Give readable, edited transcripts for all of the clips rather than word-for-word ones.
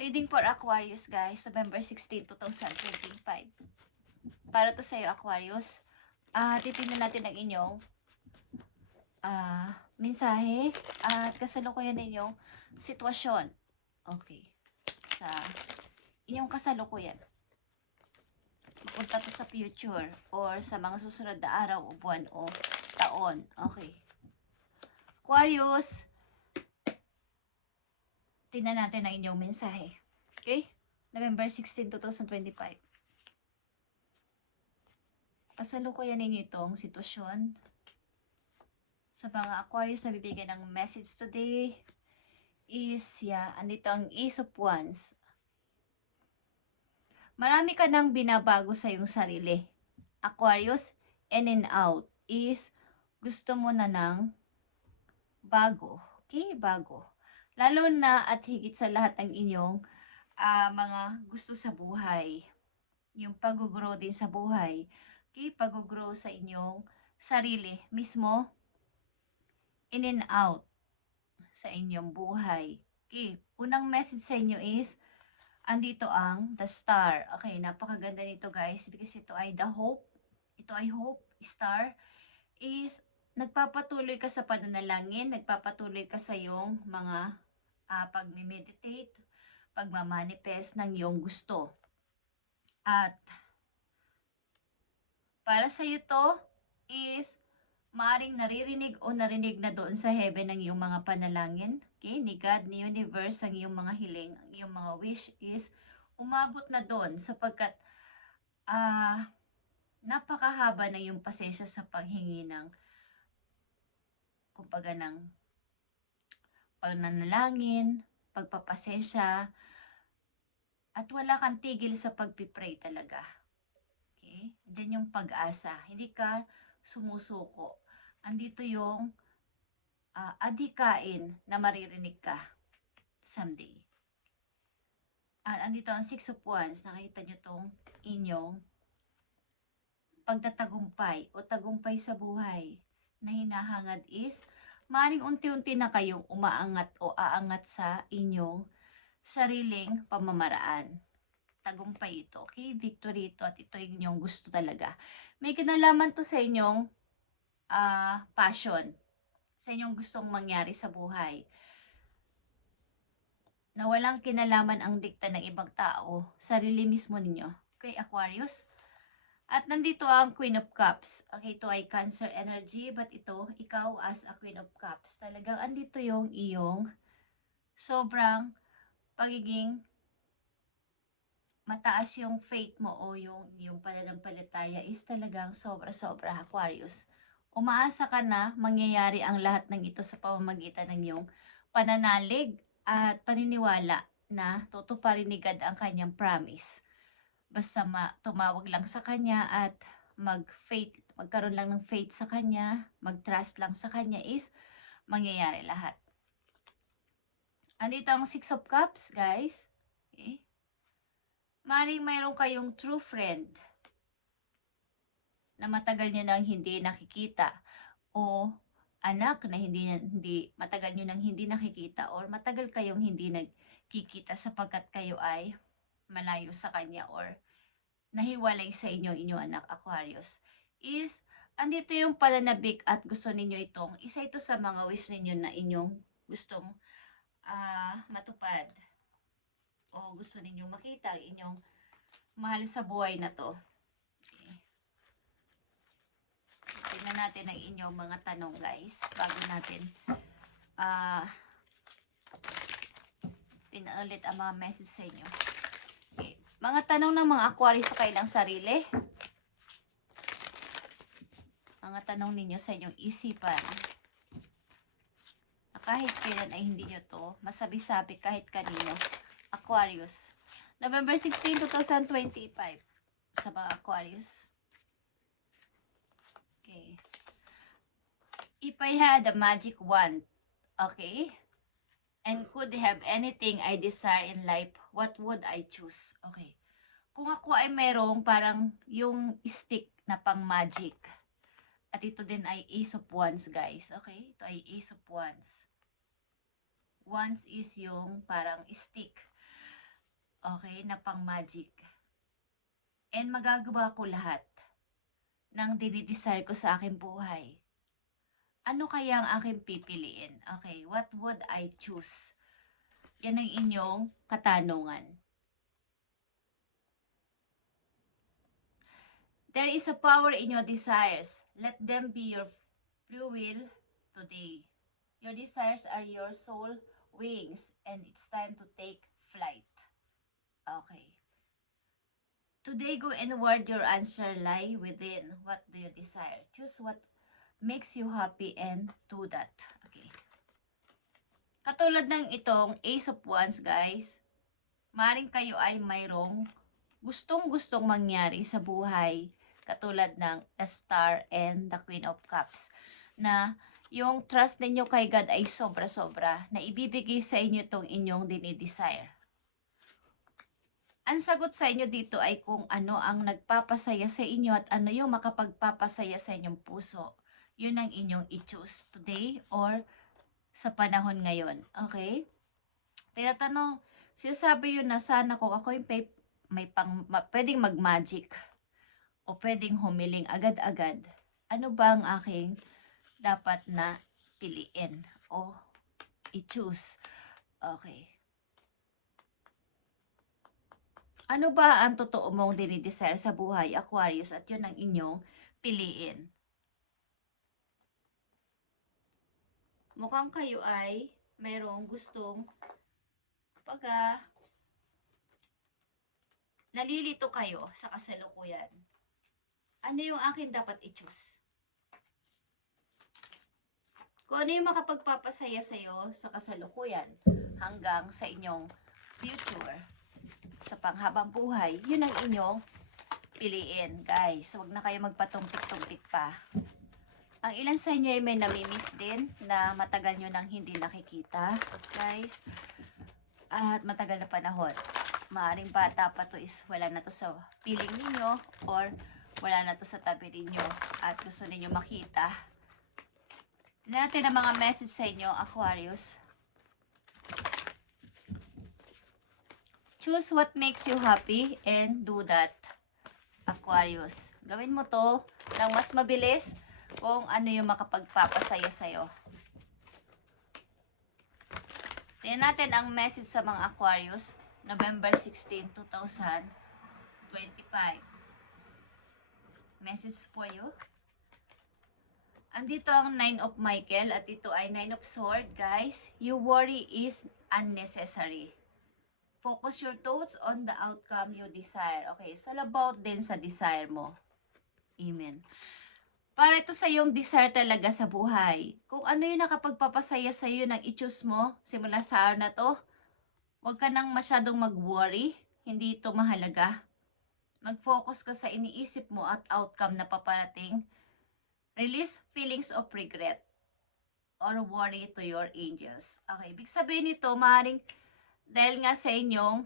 Reading for Aquarius, guys. November 16, 2025. Para to sa'yo, Aquarius. Titingnan natin ang inyong mensahe at kasalukuyan ninyong sitwasyon. Okay. Sa inyong kasalukuyan. Punta to sa future or sa mga susunod na araw o buwan o taon. Okay. Aquarius, tingnan natin ang inyong mensahe. Okay? November 16, 2025. Kasalukuyan ninyo itong sitwasyon. Sa mga Aquarius na bibigyan ng message today is, andito ang Ace of Wands. Marami ka nang binabago sa iyong sarili. Aquarius, in and out is gusto mo na ng bago. Okay, bago. Lalo na at higit sa lahat ang inyong mga gusto sa buhay. Yung pag-grow din sa buhay. Okay, pag-grow sa inyong sarili mismo, in and out sa inyong buhay. Okay, unang message sa inyo is, andito ang the star. Okay, napakaganda nito guys because ito ay the hope. Ito ay hope, star, is nagpapatuloy ka sa pananalangin, nagpapatuloy ka sa iyong mga pag-meditate, pagmamanifest ng iyong gusto. At para sa iyo to is maaring naririnig o narinig na doon sa heaven ng iyong mga panalangin. Okay, ni God, ni universe, ang iyong mga hiling, ang iyong mga wish is umabot na doon sapagkat napakahaba na yung pasensya sa paghingi ng kumbaga ng pananalangin, pagpapasensya, at wala kang tigil sa pagpipray talaga. Okay? Diyan yung pag-asa. Hindi ka sumusuko. Andito yung adhikain na maririnig ka someday. At andito ang Six of Wands. Nakita nyo tong inyong pagtatagumpay o tagumpay sa buhay na hinahangad is maring unti-unti na kayong umaangat o aangat sa inyong sariling pamamaraan. Tagumpay ito, okay? Victory ito at ito yung inyong gusto talaga. May kinalaman to sa inyong passion, sa inyong gustong mangyari sa buhay. Na walang kinalaman ang dikta ng ibang tao, sarili mismo ninyo. Okay, Aquarius? At nandito ang Queen of Cups. Okay, ito ay Cancer energy, but ito, ikaw as a Queen of Cups. Talagang andito yung iyong sobrang pagiging mataas yung faith mo o yung pananampalataya is talagang sobra-sobra, Aquarius. Umaasa ka na mangyayari ang lahat ng ito sa pamamagitan ng iyong pananalig at paniniwala na tutuparin ni God ang kanyang promise. Basta tumawag lang sa kanya at magkaroon lang ng faith sa kanya, mag-trust lang sa kanya is mangyayari lahat. Andito ang Six of Cups, guys. Okay. Maring mayroon kayong true friend na matagal nyo nang hindi nakikita o anak na hindi matagal nyo nang hindi nakikita or matagal kayong hindi nagkikita sapagkat kayo ay malayo sa kanya or nahiwalay sa inyo, inyong anak, Aquarius, is andito yung pananabik at gusto ninyo itong, isa ito sa mga wish ninyo na inyong gustong matupad o gusto ninyong makita ang inyong mahal sa buhay na to. Okay. Tingnan natin ang inyong mga tanong, guys, bago natin tingnan ulit ang mga message sa inyo. Okay. Mga tanong ng mga Aquarius sa kailang sarili. Mga tanong ninyo sa inyong isipan. Na kahit kailan ay hindi nyo to masabi-sabi kahit kanino. Aquarius. November 16, 2025. Sa mga Aquarius. Okay. If I had a magic wand, okay, and could have anything I desire in life, what would I choose? Okay. Kung ako ay merong parang yung stick na pang magic. At ito din ay Ace of Wands, guys. Okay? Ito ay Ace of Wands. Wands is yung parang stick. Okay, na pang magic. And magagawa ko lahat ng dinidesire ko sa aking buhay. Ano kaya ang aking pipiliin? Okay, what would I choose? Yan ang inyong katanungan. There is a power in your desires. Let them be your free will today. Your desires are your soul wings and it's time to take flight. Okay. Today, go inward. Your answer lie within. What do you desire? Choose what makes you happy and do that. Okay. Katulad ng itong Ace of Wands, guys, maring kayo ay mayroong gustong-gustong mangyari sa buhay, katulad ng the Star and the Queen of Cups, na yung trust ninyo kay God ay sobra-sobra, na ibibigay sa inyo itong inyong dinidesire. Ang sagot sa inyo dito ay kung ano ang nagpapasaya sa inyo at ano yung makapagpapasaya sa inyong puso. Yun ang inyong i-choose today or sa panahon ngayon. Okay? Tinatanong, sinasabi yun na sana kung ako yung pwedeng mag-magic o pwedeng humiling agad-agad, ano ba ang aking dapat na piliin o i-choose? Okay. Ano ba ang totoo mong dinidesire sa buhay, Aquarius, at yun ang inyong piliin? Mukhang kayo ay mayroong gustong nalilito kayo sa kasalukuyan. Ano yung akin dapat i-choose? Kung ano yung makapagpapasaya sa'yo sa kasalukuyan hanggang sa inyong future, sa panghabang buhay, yun ang inyong piliin, guys. Huwag na kayo magpatumpik-tumpik pa. Ang ilan sa inyo ay may namimiss din na matagal nyo nang hindi nakikita, guys. At matagal na panahon. Maaring bata pa to is wala na to sa piling ninyo or wala na to sa tabi ninyo at gusto ninyo makita. Tignan natin ang mga message sa inyo, Aquarius. Choose what makes you happy and do that, Aquarius. Gawin mo to ng mas mabilis kung ano yung makapagpapasaya sa'yo. Tingnan natin ang message sa mga Aquarius, November 16, 2025. Message for you. Andito ang 9 of Michael at ito ay 9 of Sword, guys. Your worry is unnecessary. Focus your thoughts on the outcome you desire. Okay, so about din sa desire mo. Amen. Para ito sa iyong desire talaga sa buhay. Kung ano yung nakapagpapasaya sa iyo ng i-choose mo simula sa araw na to, huwag ka nang masyadong mag-worry. Hindi ito mahalaga. Mag-focus ka sa iniisip mo at outcome na paparating. Release feelings of regret or worry to your angels. Okay, ibig sabihin nito, maaaring dahil nga sa inyong,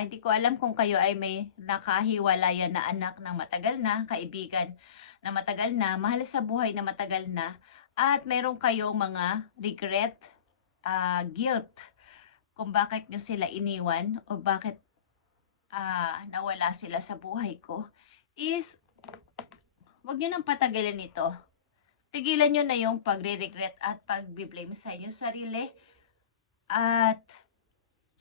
hindi ko alam kung kayo ay may nakahiwalayan na anak ng matagal na, kaibigan na matagal na, mahal sa buhay na matagal na, at meron kayong mga regret, guilt, kung bakit nyo sila iniwan o bakit nawala sila sa buhay ko, is wag nyo nang patagalin ito. Tigilan nyo na yung pagre-regret at pagbiblame sa inyong sarili at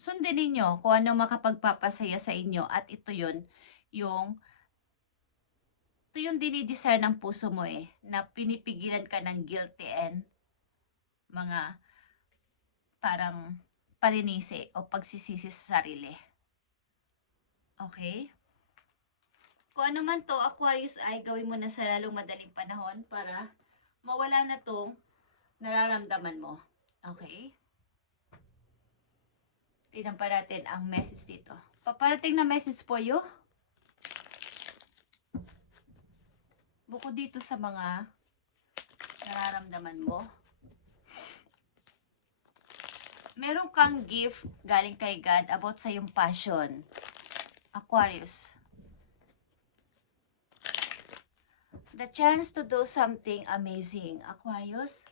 sundin ninyo kung ano makapagpapasaya sa inyo at ito yung dinidesire ng puso mo na pinipigilan ka ng guilty and mga parang paninisi o pagsisisi sa sarili. Okay? Kung ano man to, Aquarius, ay gawin mo na sa lalong madaling panahon para mawala na tong nararamdaman mo. Okay? Tignan pa natin ang message dito. Paparating na message for you. Bukod dito sa mga nararamdaman mo, meron kang gift galing kay God about sa iyong passion, Aquarius. The chance to do something amazing, Aquarius.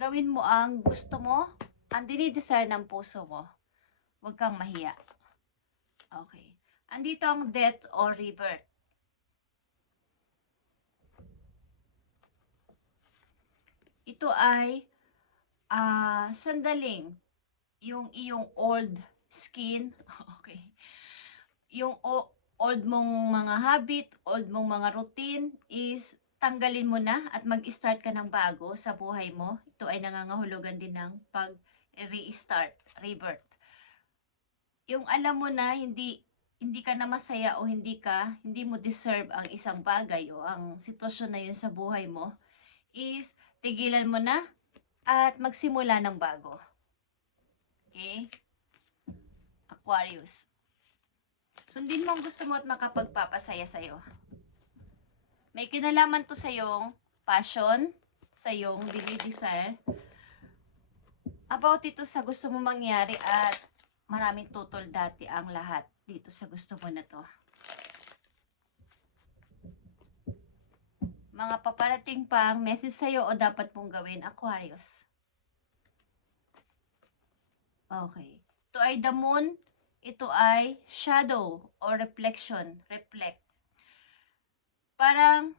gawin mo ang gusto mo, ang dinidesire ng puso mo. Huwag kang mahiya. Okay. Andito ang death or rebirth. Ito ay sandaling yung iyong old skin, okay, yung old mong mga habit, old mong mga routine is tanggalin mo na at mag-start ka ng bago sa buhay mo. Ito ay nangangahulugan din ng pag-restart, rebirth. Yung alam mo na hindi ka na masaya o hindi mo deserve ang isang bagay o ang sitwasyon na yun sa buhay mo, is tigilan mo na at magsimula ng bago. Okay? Aquarius. Sundin mo ang gusto mo at makapagpapasaya sa'yo. May kinalaman to sa iyong passion, sa iyong desire. About ito sa gusto mo mangyari at maraming tutol dati ang lahat dito sa gusto mo na to. Mga paparating pang message sa'yo o dapat mong gawin, Aquarius. Okay. Ito ay the moon. Ito ay shadow or reflection. Reflect. Parang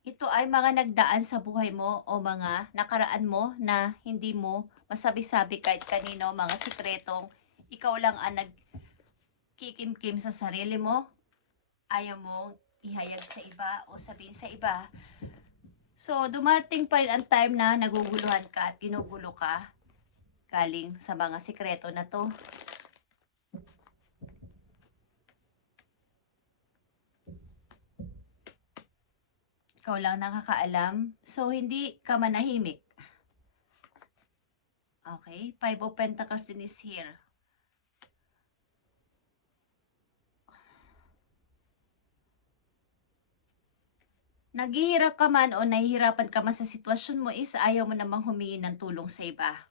ito ay mga nagdaan sa buhay mo o mga nakaraan mo na hindi mo masabi-sabi kahit kanino, mga sikretong ikaw lang ang nagkikimkim sa sarili mo. Ayaw mo ihayag sa iba o sabihin sa iba. So, dumating pa rin ang time na naguguluhan ka at ginugulo ka galing sa mga sikreto na to. Ikaw lang nakakaalam. So, hindi ka manahimik. Okay? Five of Pentacles din is here. Naghihirap ka man o nahihirapan ka man sa sitwasyon mo is ayaw mo namang humingi ng tulong sa iba.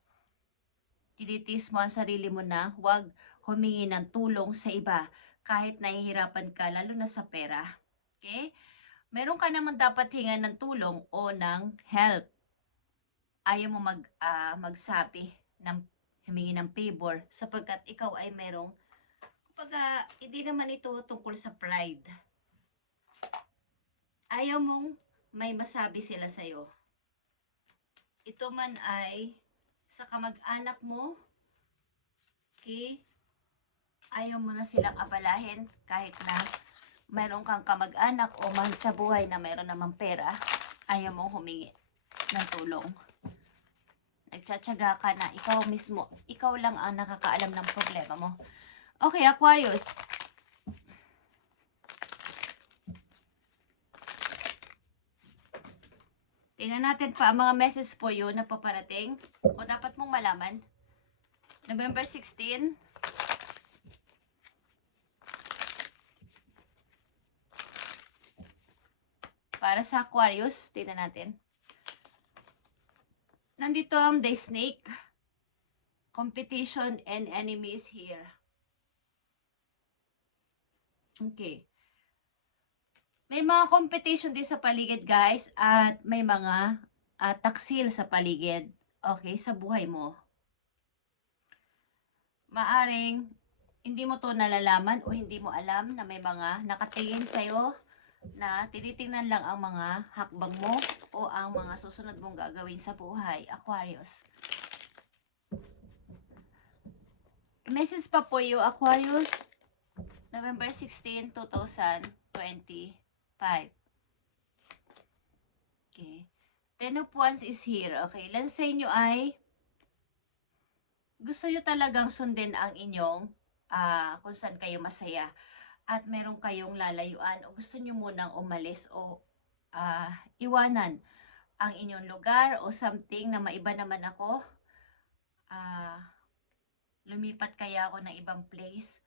Tinitis mo ang sarili mo na huwag humingi ng tulong sa iba kahit nahihirapan ka, lalo na sa pera. Okay? Meron ka naman dapat hingan ng tulong o ng help. Ayaw mo magsabi ng humingi ng favor sapagkat ikaw ay merong, kapag hindi naman ito tungkol sa pride. Ayaw mong may masabi sila sa'yo. Ito man ay sa kamag-anak mo, okay? Ayaw mo na silang abalahin kahit na mayroon kang kamag-anak o mahal sa buhay na mayroon namang pera, ayaw mong humingi ng tulong. Nagtsatsaga ka na ikaw mismo, ikaw lang ang nakakaalam ng problema mo. Okay, Aquarius. Tingnan natin pa ang mga messages po yun na paparating o dapat mong malaman. November 16. Para sa Aquarius, tingnan natin. Nandito ang The Snake. Competition and enemies here. Okay. May mga competition din sa paligid, guys, at may mga taksil sa paligid, okay, sa buhay mo. Maaring hindi mo to nalalaman o hindi mo alam na may mga nakatingin sa'yo na tinitingnan lang ang mga hakbang mo o ang mga susunod mong gagawin sa buhay, Aquarius. Message pa po yung Aquarius, November 16, 2025. Okay. Ten of Wands is here. Okay. Ilan sa inyo ay gusto nyo talagang sundin ang inyong kung saan kayo masaya at meron kayong lalayuan o gusto nyo munang umalis o iwanan ang inyong lugar o something na maiba naman ako. Lumipat kaya ako ng ibang place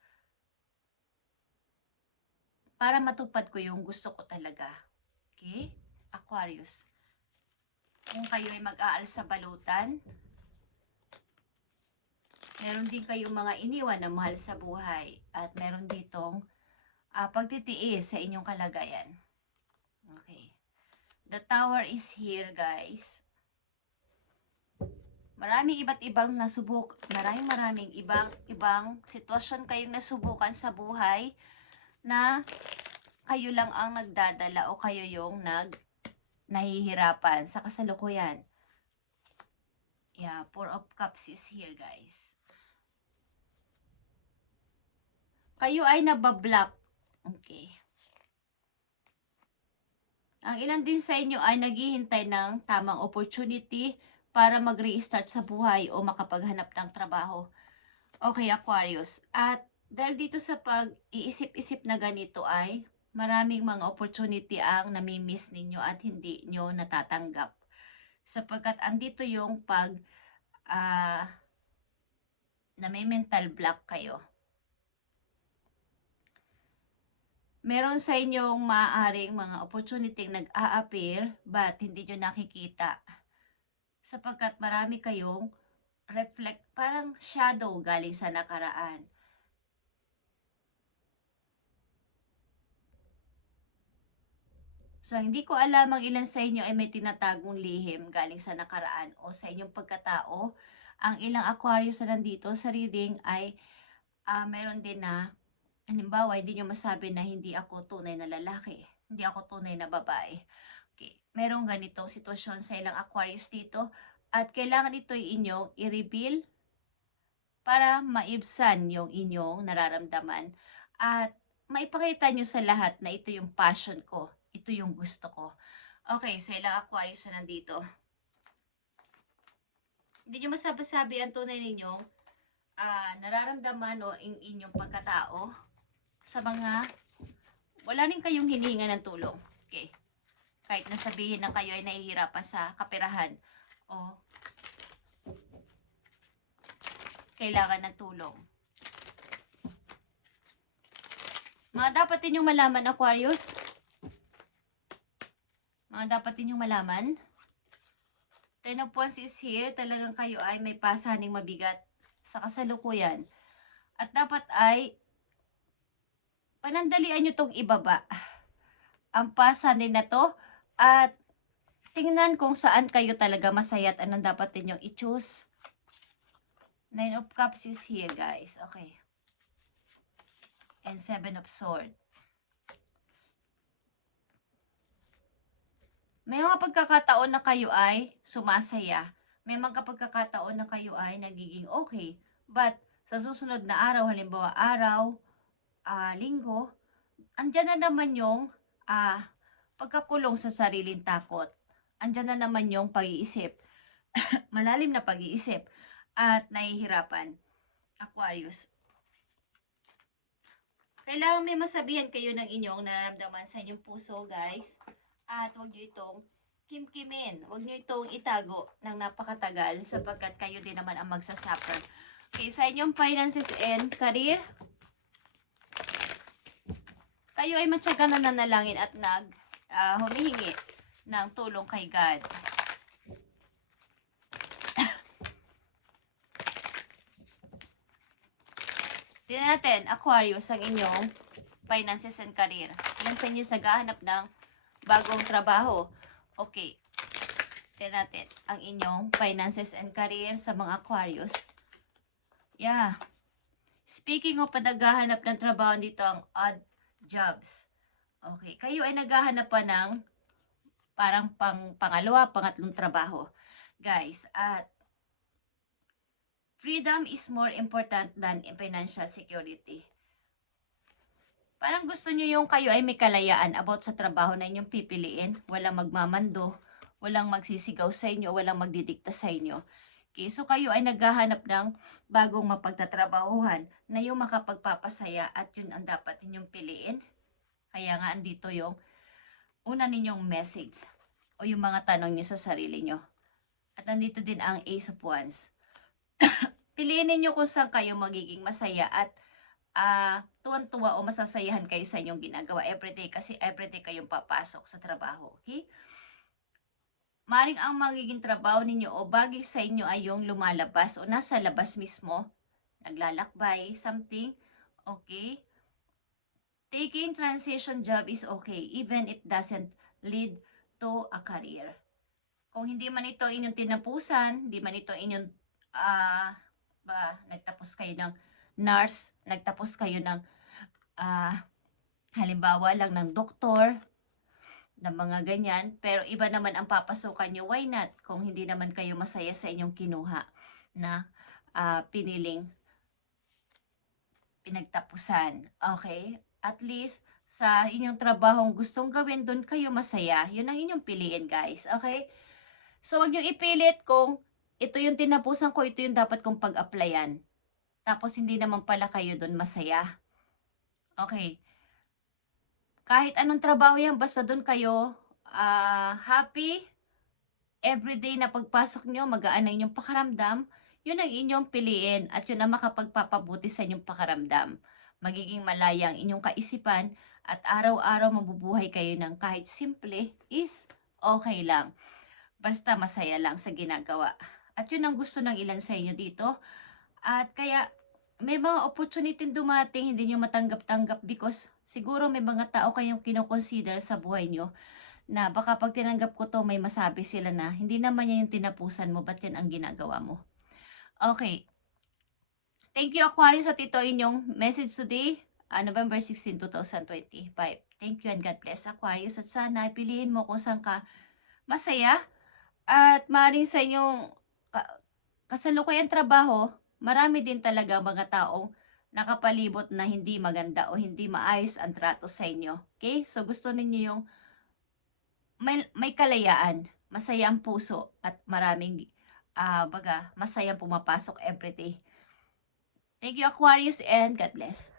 para matupad ko yung gusto ko talaga. Okay? Aquarius. Kung kayo ay mag-aal sa balutan, meron din kayong mga iniwan na mahal sa buhay at meron ditong pagtitiis sa inyong kalagayan. Okay. The Tower is here, guys. Maraming iba't ibang maraming ibang sitwasyon kayong nasubukan sa buhay na kayo lang ang nagdadala o kayo yung nahihirapan sa kasalukuyan. Yeah, Four of Cups is here, guys. Kayo ay nabablock. Okay. Ang ilan din sa inyo ay naghihintay ng tamang opportunity para mag-restart sa buhay o makapaghanap ng trabaho. Okay, Aquarius. At dahil dito sa pag-iisip-isip na ganito ay maraming mga opportunity ang namimiss ninyo at hindi nyo natatanggap. Sapagkat andito yung na may mental block kayo. Meron sa inyong maaaring mga opportunity nag-a-appear but hindi nyo nakikita. Sapagkat marami kayong parang shadow galing sa nakaraan. So, hindi ko alam ang ilan sa inyo ay may tinatagong lihim galing sa nakaraan o sa inyong pagkatao. Ang ilang Aquarius na nandito sa reading ay meron din na halimbawa, hindi nyo masabi na hindi ako tunay na lalaki, hindi ako tunay na babae. Okay. Merong ganitong sitwasyon sa ilang Aquarius dito at kailangan ito inyong i-reveal para maibsan yung inyong nararamdaman at maipakita nyo sa lahat na ito yung passion ko, ito yung gusto ko. Okay, sa ilang Aquarius na nandito. Hindi nyo masabi ang tunay ninyong nararamdaman o inyong pagkatao sa mga wala rin kayong hinihinga ng tulong. Okay. Kahit nasabihin na kayo ay nahihirapan sa kaperahan o kailangan ng tulong. Mga dapat ninyong malaman, Aquarius. Mga dapat ninyong malaman. Ten of Wands is here. Talagang kayo ay may pasaning mabigat sa kasalukuyan. At dapat ay panandalian nyo itong ibaba. Ang pasanin na to at tingnan kung saan kayo talaga masaya at anong dapat ninyong i-choose. Nine of Cups is here, guys. Okay. And Seven of Swords. May mga pagkakataon na kayo ay sumasaya. May mga pagkakataon na kayo ay nagiging okay. But sa susunod na araw, halimbawa linggo, andyan na naman yung pagkakulong sa sariling takot. Andyan na naman yung pag-iisip. Malalim na pag-iisip at nahihirapan. Aquarius. Kailangan may masabihan kayo ng inyong nararamdaman sa inyong puso, guys. At huwag nyo itong kimkimin. Huwag nyo itong itago ng napakatagal sapagkat kayo din naman ang magsasuffer. Okay, sa inyong finances and career, kayo ay matyaga na nanalangin at humihingi ng tulong kay God. Tingnan natin, Aquarius, ang inyong finances and career. Ilan sa inyo naghahanap ng bagong trabaho? Okay. Tingnan natin, ang inyong finances and career sa mga Aquarius. Yeah. Speaking of naghahanap ng trabaho dito, ang odd jobs. Okay. Kayo ay naghahanap pa ng parang pangatlong trabaho. Guys, at freedom is more important than financial security. Parang gusto nyo yung kayo ay may kalayaan about sa trabaho na inyong pipiliin. Walang magmamando, walang magsisigaw sa inyo, walang magdidikta sa inyo. Okay, so kayo ay naghahanap ng bagong mapagtatrabahuhan na yung makapagpapasaya at yun ang dapat ninyong piliin. Kaya nga andito yung una ninyong message o yung mga tanong nyo sa sarili nyo. At nandito din ang Ace of Wands. Piliin ninyo kung saan kayo magiging masaya at tuwan-tuwa o masasayahan kayo sa inyong ginagawa everyday kasi everyday kayong papasok sa trabaho. Okay? Maring ang magiging trabaho ninyo o bagay sa inyo ay yung lumalabas o nasa labas mismo, naglalakbay, something. Okay? Taking transition job is okay even if doesn't lead to a career. Kung hindi man ito inyong tinapusan, hindi man ito inyong nagtapos kayo ng nurse, nagtapos kayo ng halimbawa lang ng doktor, ng mga ganyan, pero iba naman ang papasukan nyo, why not? Kung hindi naman kayo masaya sa inyong kinuha na piniling pinagtapusan. Okay? At least, sa inyong trabahong gustong gawin, doon kayo masaya. Yun ang inyong piliin, guys. Okay? So, wag nyo ipilit kung ito yung tinapusan ko, ito yung dapat kong pag-applyan. Tapos, hindi naman pala kayo doon masaya. Okay. Kahit anong trabaho yan, basta doon kayo happy, everyday na pagpasok nyo, magaan ang inyong pakaramdam, yun ang inyong piliin at yun ang makapagpapabuti sa inyong pakaramdam. Magiging malaya ang inyong kaisipan at araw-araw mabubuhay kayo ng kahit simple is okay lang. Basta masaya lang sa ginagawa. At yun ang gusto ng ilan sa inyo dito. At kaya may mga opportunity dumating hindi nyo matanggap-tanggap because siguro may mga tao kayong kinoconsider sa buhay nyo na baka pag tinanggap ko to may masabi sila na hindi naman yan yung tinapusan mo, ba't yan ang ginagawa mo? Okay. Thank you, Aquarius, at ito inyong message today, November 16, 2025. Thank you and God bless, Aquarius, at sana piliin mo kung saan ka masaya at maaaring sa inyong kasalukuyang trabaho, marami din talaga mga taong nakapalibot na hindi maganda o hindi maayos ang trato sa inyo. Okay? So gusto ninyo yung may kalayaan, masaya ang puso at maraming masayang pumapasok everyday. Thank you, Aquarius, and God bless.